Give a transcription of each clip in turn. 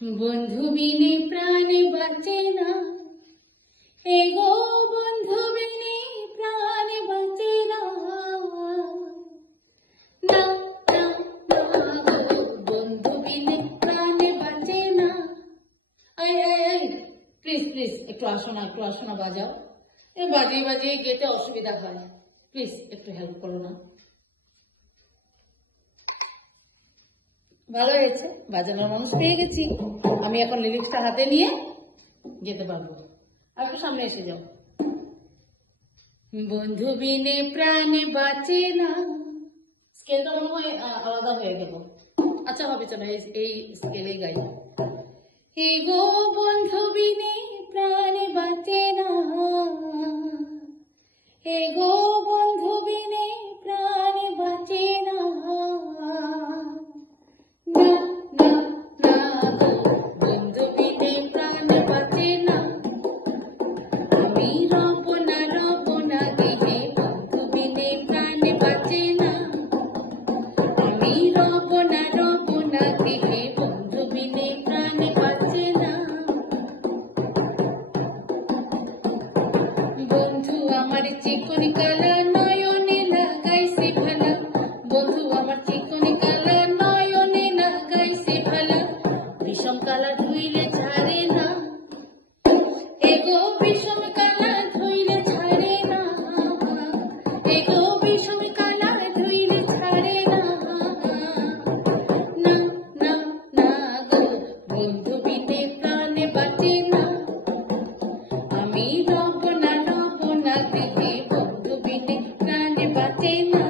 বন্ধু বিনে প্রাণ বাঁচে না, এগো বন্ধু বিনে প্রাণ বাঁচে না, না না না গো, বন্ধু বিনে প্রাণ বাঁচে না। I I I please please একটু আসো না বাজাও। বাজিয়ে বাজিয়ে গেতে অসুবিধা হয়, প্লিজ একটু হেল্প করো না। ভালো হয়েছে, বাজানোর মানুষ পেয়ে গেছি। আমি এখন লিরিক্সটা হাতে নিয়ে যেতে পারবো। আর একটু সামনে এসে যাও। বন্ধু বিনে প্রাণ বাঁচে না, স্কেলটা মনে হয় আলাদা হয়ে গেল। আচ্ছা হবে, চলো এই স্কেলেই গাই। হে গো বন্ধু বিনে প্রাণ বাঁচে না, হে গো বন্ধু বিনে প্রাণ বাঁচে না, না না না গো, বন্ধু বিনে প্রাণ বাঁচে না। আমি রব না দেহে, বন্ধু বিনে প্রাণ বাঁচে না। আমি রব না দেহে, বন্ধু বিনে প্রাণ বাঁচে না। বন্ধু আমার চিকনি কালা নয়নে লাগাইছে ভালা, বন্ধু আমার চিকনি কালা নয়নে লাগাইছে ভালা, বিষম কালা ধুইলে ছাড়ে না, এগো বিষম কালা ধুইলে ছাড়ে না, এগো বিষম কালা ধুইলে ছাড়ে না, না না না গো, বন্ধু বিনে প্রাণ বাঁচে না। আমি রব না দেহে, বন্ধু বিনে প্রাণ বাঁচে না।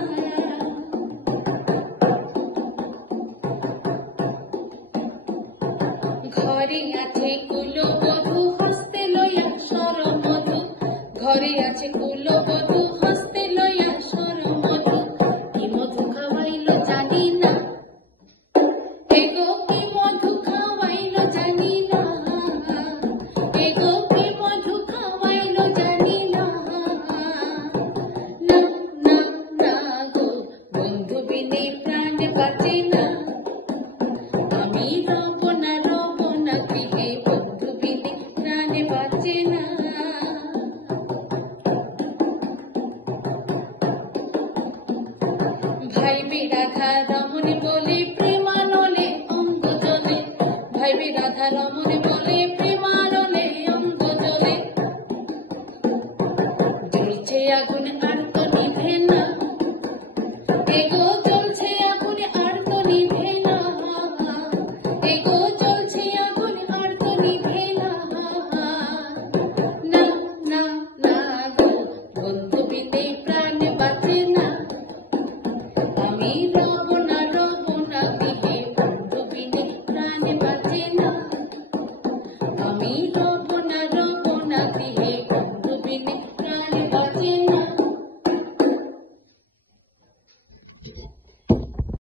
ঘরে আছে কুলবধূ হস্তে লইয়া সরমধু, ঘরে আছে কুলবধূ হস্তে লইয়া সরমধু, কি মধু খাওয়াইলো জানি না, এগো কি মধু খাওয়াইলো জানি না, এগো কি মধু খাওয়াইলো জানি না, না না না গো, বন্ধু বিনে প্রাণ বাঁচে না। আমি রব না দেহে, বন্ধু বিনে প্রাণ বাঁচে না। ভাইবে রাধা রমণ বলে প্রেমানলে অঙ্গ জলে, ভাইবে রাধা রমণ বলে প্রেমানলে অঙ্গ জলে, জ্বলছে আগুন আর তো নিভে না, এগো জ্বলছে আগুন আর তো নিভে না, এগো জ্বলছে আগুন আর তো নিভে না, না না না গো, বন্ধু বিনে প্রাণ বাঁচে না। আমি রব না দেহে, বন্ধু বিনে প্রাণ বাঁচে না। আমি রব না দেহে,